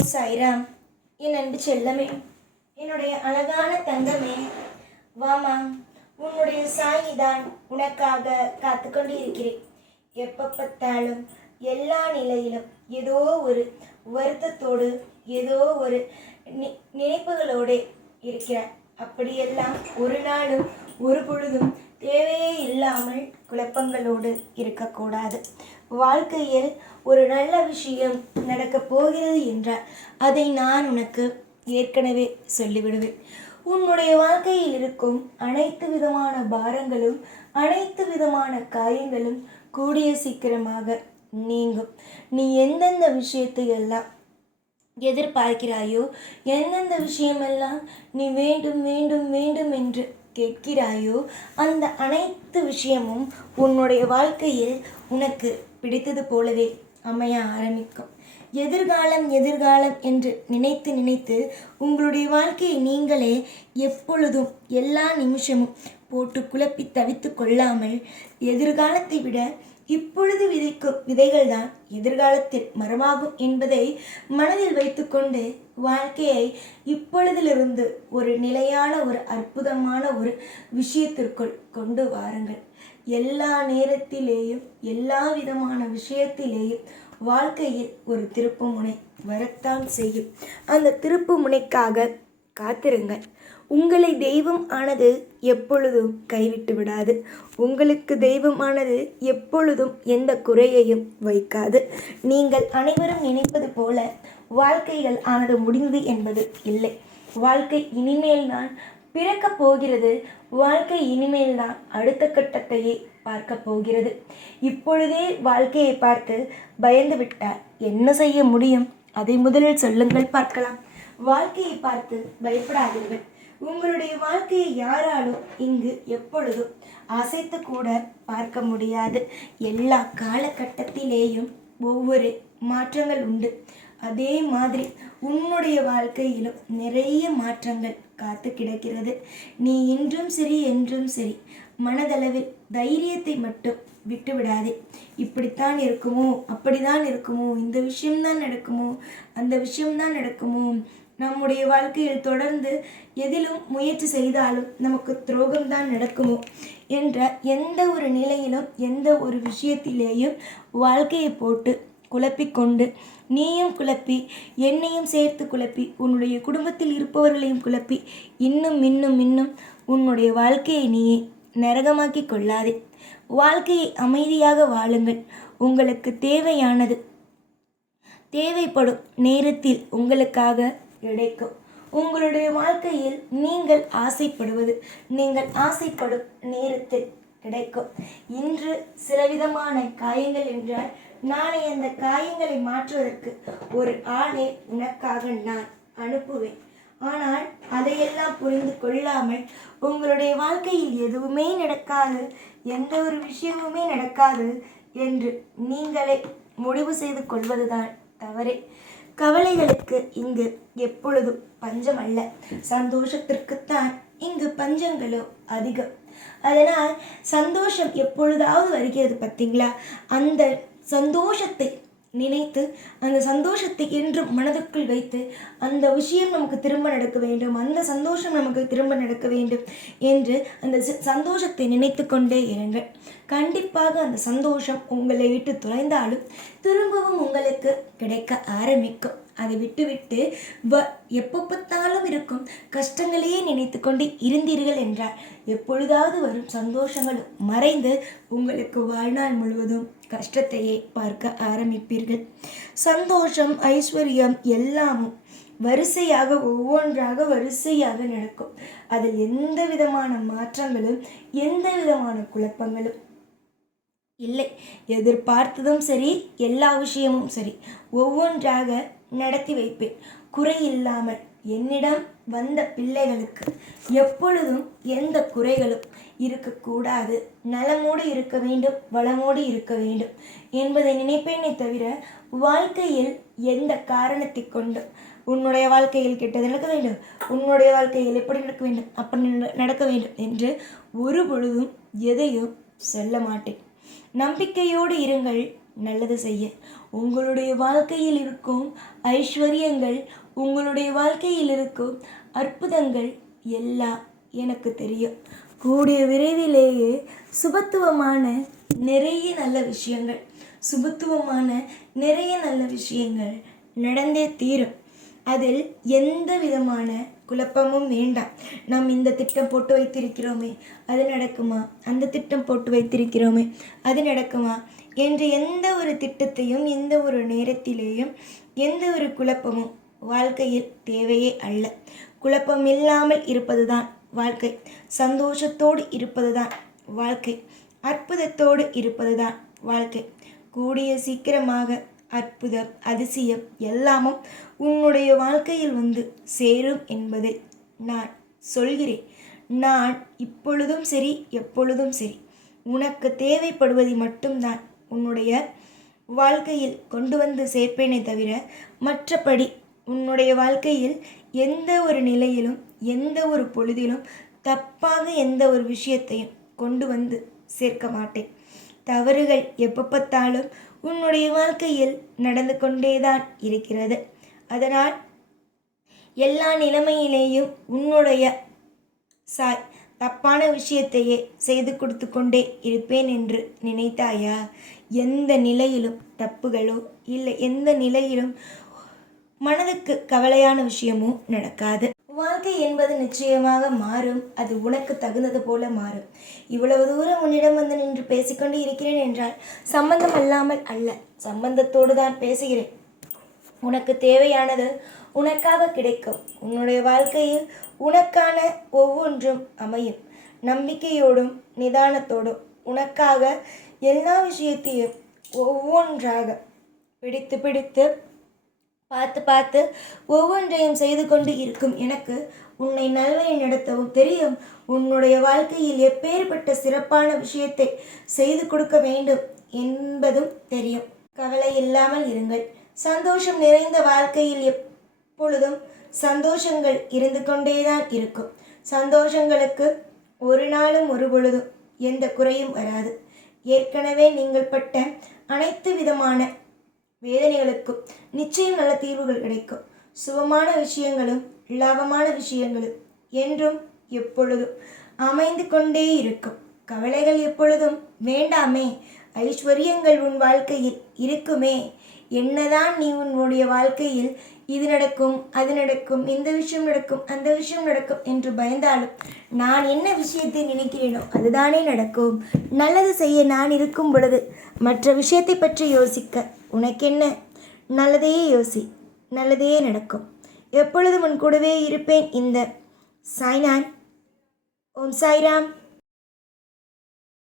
ஓம் சாய்ராம். என் அன்பு செல்லமே, என்னுடைய அழகான தங்கமே, வாமா, உன்னுடைய சாயிதான் உனக்காக காத்து கொண்டு இருக்கிறேன். எப்போ பார்த்தாலும் எல்லா நிலையிலும் ஏதோ ஒரு வருத்தத்தோடு ஏதோ ஒரு நினைப்புகளோடு இருக்கிறார். அப்படியெல்லாம் ஒரு நாளும் ஒரு பொழுதும் தேவையே இல்லாமல் குழப்பங்களோடு இருக்கக்கூடாது. வாழ்க்கையில் ஒரு நல்ல விஷயம் நடக்கப் போகிறது என்றால் அதை நான் உனக்கு ஏற்கனவே சொல்லிவிடுவேன். உன்னுடைய வாழ்க்கையில் இருக்கும் அனைத்து விதமான பாரங்களும் அனைத்து விதமான காயங்களும் கூடிய சீக்கிரமாக நீங்கும். நீ எந்தெந்த விஷயத்தை எல்லாம் எதிர்பார்க்கிறாயோ, எந்தெந்த விஷயமெல்லாம் நீ வேண்டும் வேண்டும் வேண்டும் என்று கேட்கிறாயோ, அந்த அனைத்து விஷயமும் உன்னுடைய வாழ்க்கையில் உனக்கு பிடித்தது போலவே அமைய ஆரம்பிக்கும். எதிர்காலம் எதிர்காலம் என்று நினைத்து நினைத்து உங்களுடைய வாழ்க்கையை நீங்களே எப்பொழுதும் எல்லா நிமிஷமும் போட்டு குழப்பி தவித்து கொள்ளாமல், எதிர்காலத்தை விட இப்பொழுது விதைக்கும் விதைகள் தான் எதிர்காலத்தில் மரமாகும் என்பதை மனதில் வைத்துக்கொண்டு வாழ்க்கையை இப்பொழுதிலிருந்து ஒரு நிலையான ஒரு அற்புதமான ஒரு விஷயத்திற்குள் கொண்டு வாருங்கள். எல்லா நேரத்திலேயும் எல்லா விதமான விஷயத்திலேயும் வாழ்க்கையில் ஒரு திருப்பு முனை வரத்தான் செய்யும். அந்த திருப்பு முனைக்காக காத்திருங்கள். உங்களை தெய்வம் ஆனது எப்பொழுதும் கைவிட்டு விடாது. உங்களுக்கு தெய்வமானது எப்பொழுதும் எந்த குறையையும் வைக்காது. நீங்கள் அனைவரும் நினைப்பது போல வாழ்க்கைகள் ஆனது முடிந்தது என்பது இல்லை. வாழ்க்கை இனிமேல் தான் பிறக்கப் போகிறது. வாழ்க்கை இனிமேல் தான் அடுத்த கட்டத்தையே பார்க்க போகிறது. இப்பொழுதே வாழ்க்கையை பார்த்து பயந்து விட்டால் என்ன செய்ய முடியும்? அதை முதலில் சொல்லுங்கள், பார்க்கலாம். வாழ்க்கையை பார்த்து பயப்படாதீர்கள். உங்களுடைய வாழ்க்கையை யாராலும் இங்கு எப்பொழுதும் அசைத்து கூட பார்க்க முடியாது. எல்லா காலகட்டத்திலேயும் ஒவ்வொரு மாற்றங்கள் உண்டு. அதே மாதிரி உன்னுடைய வாழ்க்கையிலும் நிறைய மாற்றங்கள் காத்து கிடக்கிறது. நீ இன்றும் சரி என்றும் சரி மனதளவில் தைரியத்தை மட்டும் விட்டு விடாதே. இப்படித்தான் இருக்குமோ, அப்படிதான் இருக்குமோ, இந்த விஷயம்தான் நடக்குமோ, அந்த விஷயம்தான் நடக்குமோ, நம்முடைய வாழ்க்கையில் தொடர்ந்து எதிலும் முயற்சி செய்தாலும் நமக்கு துரோகம்தான் நடக்குமோ என்ற எந்த ஒரு நிலையிலும் எந்த ஒரு விஷயத்திலேயும் வாழ்க்கையை போட்டு குழப்பிக்கொண்டு நீயும் குழப்பி என்னையும் சேர்த்து குழப்பி உன்னுடைய குடும்பத்தில் இருப்பவர்களையும் குழப்பி இன்னும் இன்னும் இன்னும் உன்னுடைய வாழ்க்கையை நீயே நரகமாக்கி கொள்ளாதே. வாழ்க்கையை அமைதியாக வாழுங்கள். உங்களுக்கு தேவையானது தேவைப்படும் நேரத்தில் உங்களுக்காக கிடைக்கும். உங்களுடைய வாழ்க்கையில் நீங்கள் ஆசைப்படுவது நீங்கள் ஆசைப்படும் நேரத்தில் கிடைக்கும். இன்று சிலவிதமான காயங்கள் என்றால் நாளை அந்த காயங்களை மாற்றுவதற்கு ஒரு ஆளை உனக்காக நான் அனுப்புவேன். ஆனால் அதையெல்லாம் புரிந்து கொள்ளாமல் உங்களுடைய வாழ்க்கையில் எதுவுமே நடக்காது, எந்த ஒரு விஷயமுமே நடக்காது என்று நீங்களே முடிவு செய்து கொள்வதுதான் தவறே. கவலைகளுக்கு இங்கு எப்பொழுதும் பஞ்சம் அல்ல, சந்தோஷத்திற்குத்தான் இங்கு பஞ்சங்களோ அதிகம். அதனால் சந்தோஷம் எப்பொழுதாவது வருகிறது பார்த்தீங்களா? அந்த சந்தோஷத்தை நினைத்து அந்த சந்தோஷத்தை என்றும் மனதுக்குள் வைத்து அந்த விஷயம் நமக்கு திரும்ப நடக்க வேண்டும், அந்த சந்தோஷம் நமக்கு திரும்ப நடக்க வேண்டும் என்று அந்த சந்தோஷத்தை நினைத்து கொண்டே இருங்கள். கண்டிப்பாக அந்த சந்தோஷம் உங்களை விட்டு தொலைந்தாலும் திரும்பவும் உங்களுக்கு கிடைக்க ஆரம்பிக்கும். அதை விட்டுவிட்டு எப்போ பார்த்தாலும் இருக்கும் கஷ்டங்களையே நினைத்து கொண்டு இருந்தீர்கள் என்றால் எப்பொழுதாவது வரும் சந்தோஷங்களும் மறைந்து உங்களுக்கு வாழ்நாள் முழுவதும் கஷ்டத்தையே பார்க்க ஆரம்பிப்பீர்கள். சந்தோஷம் ஐஸ்வர்யம் எல்லாமும் வரிசையாக ஒவ்வொன்றாக வரிசையாக நடக்கும். அதில் எந்த விதமான மாற்றங்களும் எந்த விதமான குழப்பங்களும் இல்லை. எதிர்பார்த்ததும் சரி, எல்லா விஷயமும் சரி ஒவ்வொன்றாக நடத்தி வைப்பேன். குறையில்லாமல் என்னிடம் வந்த பிள்ளைகளுக்கு எப்பொழுதும் எந்த குறைகளும் இருக்கக்கூடாது. நலமோடு இருக்க வேண்டும், வளமோடு இருக்க வேண்டும் என்பதை நினைப்பேனே தவிர வாழ்க்கையில் எந்த காரணத்தை கொண்டும் உன்னுடைய வாழ்க்கையில் கெட்டது நடக்க வேண்டும், உன்னுடைய வாழ்க்கையில் எப்படி நடக்க வேண்டும், அப்படி நடக்க வேண்டும் என்று ஒரு பொழுதும் எதையும் சொல்ல மாட்டேன். நம்பிக்கையோடு இருங்கள், நல்லது செய்ய. உங்களுடைய வாழ்க்கையில் இருக்கும் ஐஸ்வர்யங்கள், உங்களுடைய வாழ்க்கையில் இருக்கும் அற்புதங்கள் எல்லாம் எனக்கு தெரியும். கூடிய விரைவிலேயே சுபத்துவமான நிறைய நல்ல விஷயங்கள், சுபத்துவமான நிறைய நல்ல விஷயங்கள் நடந்தே தீரும். அதில் எந்த விதமான குழப்பமும் வேண்டாம். நாம் இந்த திட்டம் போட்டு வைத்திருக்கிறோமே அது நடக்குமா, அந்த திட்டம் போட்டு வைத்திருக்கிறோமே அது நடக்குமா என்று எந்த ஒரு திட்டத்தையும் எந்த ஒரு நேரத்திலேயும் எந்த ஒரு குழப்பமும் வாழ்க்கையில் தேவையே அல்ல. குழப்பம் இல்லாமல் இருப்பதுதான் வாழ்க்கை. சந்தோஷத்தோடு இருப்பதுதான் வாழ்க்கை. அற்புதத்தோடு இருப்பதுதான் வாழ்க்கை. கூடிய சீக்கிரமாக அற்புதம், அதிசயம் எல்லாமும் உன்னுடைய வாழ்க்கையில் வந்து சேரும் என்பதை நான் சொல்கிறேன். நான் இப்பொழுதும் சரி, எப்பொழுதும் சரி, உனக்கு தேவைப்படுவதை மட்டும்தான் உன்னுடைய வாழ்க்கையில் கொண்டு வந்து சேர்ப்பேனே தவிர, மற்றபடி உன்னுடைய வாழ்க்கையில் எந்த ஒரு நிலையிலும் எந்த ஒரு பொழுதிலும் தப்பாக எந்த ஒரு விஷயத்தையும் கொண்டு வந்து சேர்க்க மாட்டேன். தவறுகள் எப்போ பார்த்தாலும் உன்னுடைய வாழ்க்கையில் நடந்து கொண்டேதான் இருக்கிறது. அதனால் எல்லா நிலைமையிலேயும் உன்னுடைய தப்பான விஷயத்தையே செய்து கொடுத்து கொண்டே இருப்பேன் என்று நினைத்தாயா? எந்த நிலையிலும் தப்புகளோ இல்லை எந்த நிலையிலும் மனதுக்கு கவலையான விஷயமும் நடக்காது. வாழ்க்கை என்பது நிச்சயமாக மாறும். அது உனக்கு தகுந்தது போல மாறும். இவ்வளவு தூரம் உன்னிடம் வந்து நின்று பேசிக்கொண்டு இருக்கிறேன் என்றால் சம்பந்தம் அல்லாமல் அல்ல, சம்பந்தத்தோடு தான் பேசுகிறேன். உனக்கு தேவையானது உனக்காக கிடைக்கும். உன்னுடைய வாழ்க்கையில் உனக்கான ஒவ்வொன்றும் அமையும். நம்பிக்கையோடும் நிதானத்தோடும் உனக்காக எல்லா விஷயத்தையும் ஒவ்வொன்றாக பிடித்து பிடித்து பார்த்து பார்த்து ஒவ்வொன்றையும் செய்து கொண்டு இருக்கும் எனக்கு உன்னை நல்வழி நடத்தவும் தெரியும். உன்னுடைய வாழ்க்கையில் எப்பேற்பட்ட சிறப்பான விஷயத்தை செய்து கொடுக்க வேண்டும் என்பதும் தெரியும். கவலை இல்லாமல் இருங்கள். சந்தோஷம் நிறைந்த வாழ்க்கையில் எப்பொழுதும் சந்தோஷங்கள் இருந்து கொண்டேதான் இருக்கும். சந்தோஷங்களுக்கு ஒரு நாளும் ஒரு பொழுதும் எந்த குறையும் வராது. ஏற்கனவே நீங்கள் பட்ட அனைத்து விதமான வேதனைகளுக்கும் நிச்சயம் நல்ல தீர்வுகள் கிடைக்கும். சுபமான விஷயங்களும் லாபமான விஷயங்களும் என்றும் எப்பொழுதும் அமைந்து கொண்டே இருக்கும். கவலைகள் எப்பொழுதும் வேண்டாமே. ஐஸ்வர்யங்கள் உன் வாழ்க்கையில் இருக்குமே. என்னதான் நீ உன்னுடைய வாழ்க்கையில் இது நடக்கும், அது நடக்கும், இந்த விஷயம் நடக்கும், அந்த விஷயம் நடக்கும் என்று பயந்தாலும் நான் என்ன விஷயத்தை நினைக்கிறேனோ அதுதானே நடக்கும். நல்லது செய்ய நான் இருக்கும் பொழுது மற்ற விஷயத்தை பற்றி யோசிக்க உனக்கென்ன? நல்லதையே யோசி, நல்லதையே நடக்கும். எப்பொழுதும் உன் கூடவே இருப்பேன். இந்த சாய்நான். ஓம் சாய்ராம்.